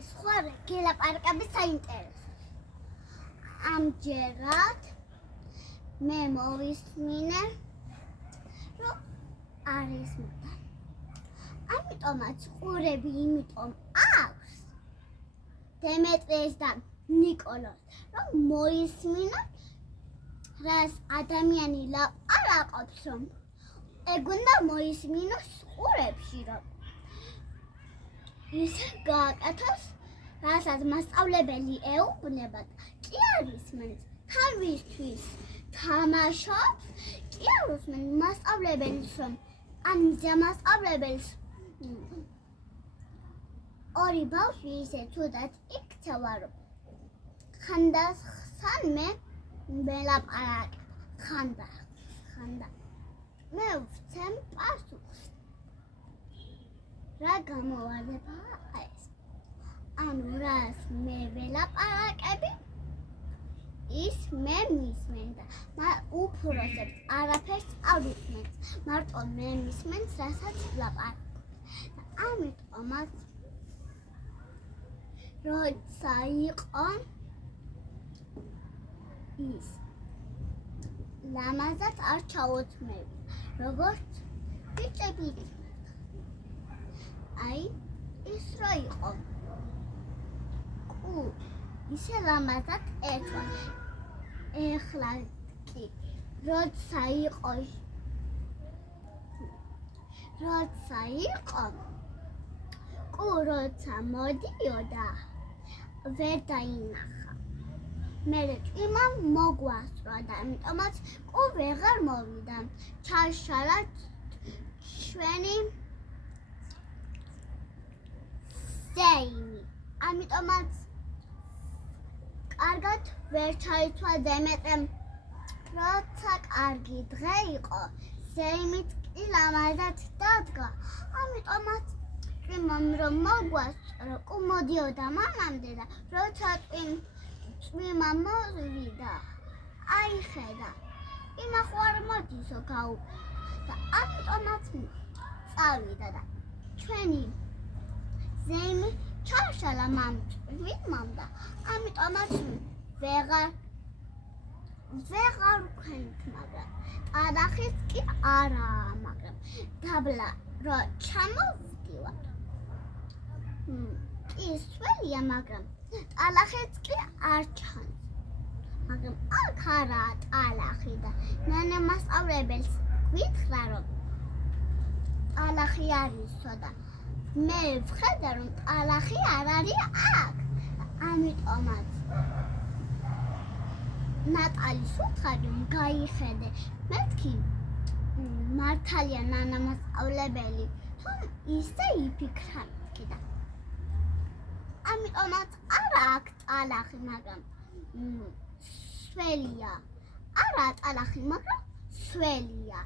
სხვა გელაპარაკები საინტერესო. ამჯერად მე მოვისმინე, რომ არის მოდან. ამიტომაც ყურები იმიტომ აქვს დემეტრეს და ნიკოლოს, რომ მოისმინონ, რას ადამიანი ლაპარაკობს, რომ ეგ უნდა მოისმინოს ყურებში, რომ ის გააკეთოს, რასაც მასწავლებელი ეუბნება, კი არ ისმენს თავისთვის თამაშობს, კი არ უსმენს მასწავლებელს, რომ ან მასწავლებელს ორი ბავშვი ისე ცუდად იქცევა, რომ ხანდახან მე ველაპარაკებ, ხანდახან მე ვცემ პასუხს. რა გამოვალებაა ეს? ანუ რას მე ველაპარაკები, ის მე მისმენდა. უფროსებს არაფერს არ უსმენს, მარტო მე მისმენს, რასაც ვლაპარაკობ. ამიტომაც როცა იყო ის ლამაზად არ ჩაუცმევი, როგორც ბიჭები. აი, ის რა იყო? ისე ლამაზად ერთვა. ეხლა კი, როცა იყო, როცა მოდიოდა, ვერ დაინახა. მე წვიმა მოგვასწრა და ამიტომაც ვეღარ მოვიდა. ჩაშალა ჩვენი ზეიმი. ამიტომაც კარგად ვერ ჩაიცვა დემეტრემ. როცა კარგი დღე იყო, ზეიმით კი ლამაზად დადგა. ამიტომაც წვიმამ რომ მოგვასწრო, მოდიოდა მანამდე და როცა წვიმა მოვიდა, აიხედა. იმახო არ მოდისო და ამიტომაც წავიდა და ჩვენი ზეიმი ჩაშალა წვიმამ და ამიტომაც ვეღარ ვქენით, მაგრამ ტალახის კი არაა, მაგრამ დაბლა რო ჩამოვდივარ. კი სველია, მაგრამ ტალახიც კი არ ჩანს. მაგრამ აქ არაა ტალახი და ნანა მასწავლებელს გითხრა, რომ ტალახი არისო და მე ვხედა, რომ ტალახი არ არის აქ. ამიტომაც ნატალის უთხარი გაიხედე. მეთქი მართალია ნანა მასწავლებელი, თუმ ისე იფიქრა კიდე. ამიტომაც არა აქ ტალახი, მაგრამ სველია. არა ტალახი, მაგრამ სველია.